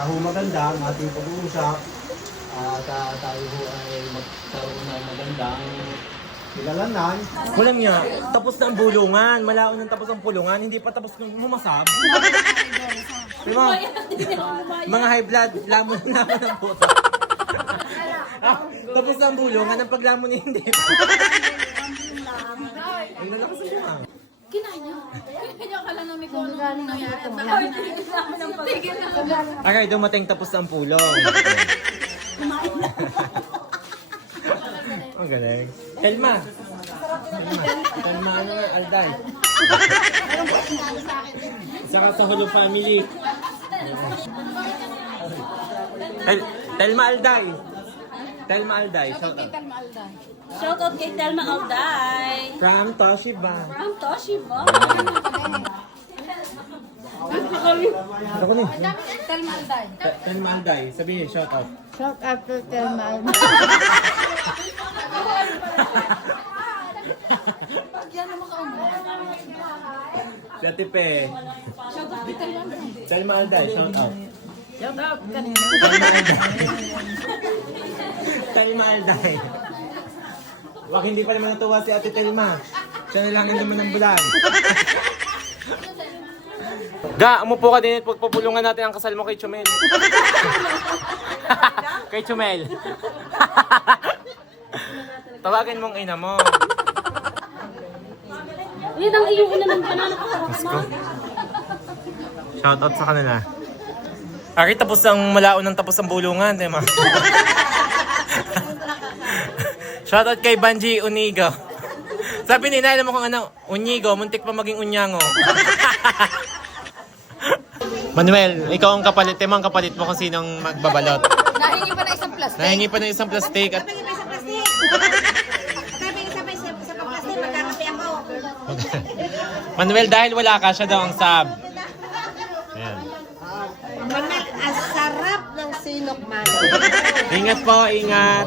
para ho maganda ang ating pag-uusap at pag uh, tayo ho ay magkaroon ng magandang kilalanan. Kulam niya, tapos na ang bulungan. Malaon nang tapos ang bulungan. Hindi pa tapos yung humasab. Diba? Mga high blood, lamon na naman ang buto. tapos na ang bulungan. Ang paglamon niya hindi. na Ang lalakas niya. Kinanya. Kinanya ka lang na may kung ano nangyari. Okay, dumating tapos ang pulong. Ang galing. Helma! Helma, ano nga, Aldan? Saka sa Hulu family. Helma, Aldan! Helma, Aldan! Telma Alday. Shout, shout, al shout out kay Telma Alday. From Toshiba. From Toshiba. Ano ko ni? Telma Alday. Telma Tal al niya, shout out. Shout out to Telma Alday. Sa tipe. Telma Alday, al shout out. Shout out. Telma Alday. Telma Alday. Wag hindi pa naman natuwa si Ate Telma. Siya nilangin naman ng bulan. Ga, umupo ka din at pagpapulungan natin ang kasal mo kay Chumel. kay Chumel. Tawagin mong ina mo. Yan ang iyong una ng banana. Shout out sa kanila. Akin okay, tapos ang malaon ng tapos ang bulungan, di Shoutout kay Banji Unigo. Sabi ni Nay, mo kung ano, Unigo, muntik pa maging Unyango. Manuel, ikaw ang kapalit, tema ang kapalit mo kung sinong magbabalot. Nahingi pa na isang plastic. Nahingi pa na isang plastic. At... Manuel, dahil wala ka, siya daw ang sab. Manuel, ang sarap ng sinok, Manuel. ingat po, ingat.